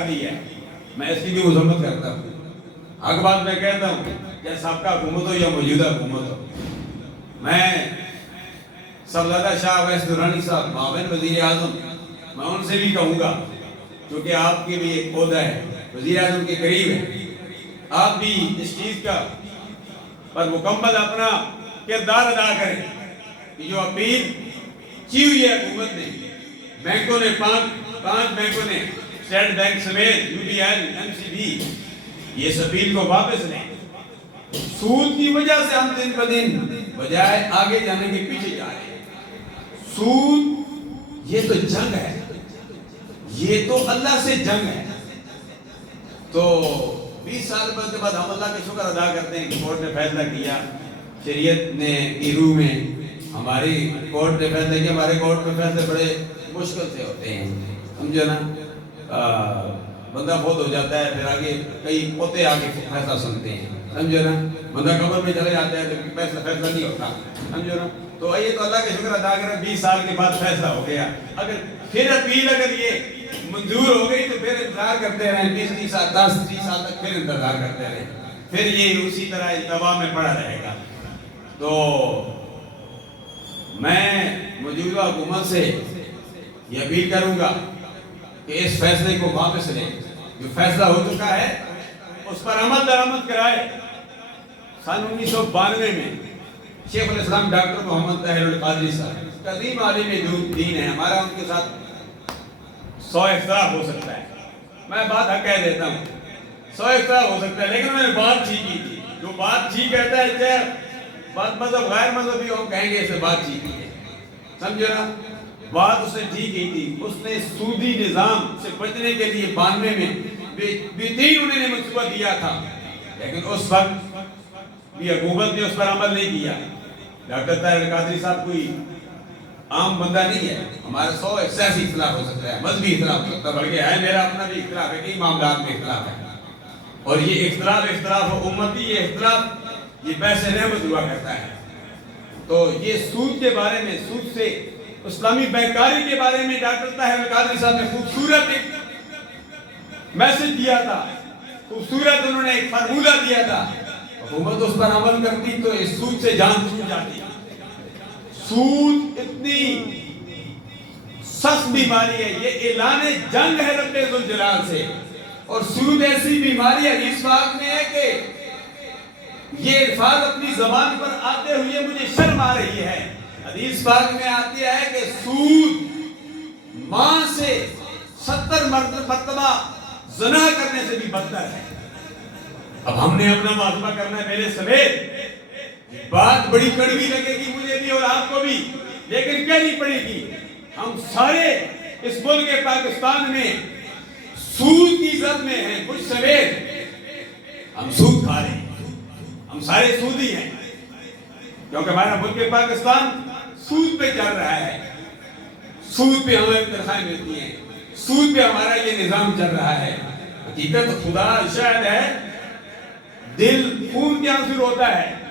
کر دی ہے، میں اس کی بھی مذمت کرتا ہوں۔ حق بات میں کہتا ہوں، یا سابقہ حکومت ہو یا موجودہ حکومت ہو، میں صفدردہ شاہ اویس درانی صاحب معاون وزیر اعظم، میں ان سے بھی کہوں گا، کیونکہ آپ کی بھی ایک عہدہ ہے، وزیر اعظم کے قریب ہے، آپ بھی اس چیز کا پر مکمل اپنا کردار ادا کریں کہ جو اپیل کی ہوئی ہے حکومت نے، بینکوں نے پانچ بینکوں نے، اسٹیٹ بینک سمیت UBL MCB، یہ اس اپیل کو واپس لیں۔ سود کی وجہ سے ہم دن بہ دن بجائے آگے جانے کے پیچھے جا رہے ہیں۔ سود یہ تو جنگ ہے، یہ تو اللہ سے جنگ ہے۔ تو 20 سال کے بعد ہم اللہ کے شکر ادا کرتے ہیں کہ کورٹ نے فیصلہ کیا، شریعت نے کی روح میں ہماری کورٹ نے فیصلہ کیا۔ ہمارے کورٹ میں فیصلے بڑے مشکل سے ہوتے ہیں، سمجھو نا، بندہ فوت ہو جاتا ہے، پھر آگے کئی پوتے آگے فیصلہ سنتے ہیں، سمجھو نا، بندہ قبر میں چلے جاتا ہے تو فیصلہ نہیں ہوتا، سمجھو نا۔ تو یہ تو اللہ کے شکر ادا کریں 20 سال کے بعد فیصلہ ہو گیا۔ اگر پھر اپیل اگر یہ منظور ہو گئی تو پھر انتظار کرتے رہیں 20-30 سال 10-30 سال تک پھر انتظار کرتے رہیں، پھر یہ اسی طرح التوا میں پڑا رہے گا۔ تو میں موجودہ حکومت سے یہ اپیل کروں گا کہ اس فیصلے کو واپس لیں، جو فیصلہ ہو چکا ہے اس پر عمل درآمد کرائے۔ سن 1992 میں شیخ الاسلام ڈاکٹر محمد طاہر القادری صاحب قدیم عالم دین ہے، ہمارا ان کے ساتھ 100 اختلاف ہو سکتا ہے، میں بات حق کہہ دیتا ہوں، 100 اختلاف ہو سکتا ہے، لیکن میں نے بات ٹھیک کی تھی۔ جو بات ٹھیک کہتا ہے چاہے بات مذہب غیر مذہبی ہو، کہیں گے اسے بات ٹھیک کی ہے، سمجھو نا، بات اس نے ٹھیک کی تھی۔ اس نے سودی نظام سے بچنے کے لیے 92 میں بہترین انہوں نے منصوبہ دیا تھا، لیکن اس وقت بھی حکومت نے اس پر عمل نہیں کیا۔ ڈاکٹر طاہر القادری صاحب کوئی عام بندہ نہیں ہے، ہمارے 100 سیاسی اختلاف ہو سکتا ہے، مذہبی اختلاف ہو سکتا ہے، بلکہ ہے میرا اپنا بھی اختلاف ہے، کئی معاملات میں اختلاف ہے، اور یہ اختلاف امتی، یہ اختلاف یہ پیسے نعمت ہوا کرتا ہے۔ تو یہ سود کے بارے میں، سود سے اسلامی بینکاری کے بارے میں ڈاکٹر طاہر القادری صاحب نے خوبصورت ایک میسج دیا تھا، خوبصورت انہوں نے ایک فارمولہ دیا تھا، حکومت اس پر عمل کرتی تو اس سود سے جان چھوٹ جاتی۔ سود اتنی سخت بیماری ہے، یہ اعلان جنگ ہے رب ذوالجلال سے، اور سود ایسی بیماری ہے، حدیث پاک میں ہے کہ یہ الفاظ اپنی زبان پر آتے ہوئے مجھے شرم آ رہی ہے۔ حدیث پاک میں آتی ہے کہ سود ماں سے 70 مرتبہ زنا کرنے سے بھی بدتر ہے۔ اب ہم نے اپنا محاسبہ کرنا ہے میرے سمیت، بات بڑی کڑوی لگے گی مجھے بھی اور آپ کو بھی، لیکن کہنی پڑے گی۔ ہم سارے اس ملک پاکستان میں سود کی زد میں ہیں، کچھ سمیت ہم سود کھا رہے ہیں، ہم سارے سودی ہیں، کیونکہ ہمارا ملک پاکستان سود پہ چل رہا ہے، سود پہ ہماری تنخواہیں ملتی ہیں، سود پہ ہمارا یہ نظام چل رہا ہے۔ حقیقت خدا شاید ہے، دل خون کے آنسو روتا ہے،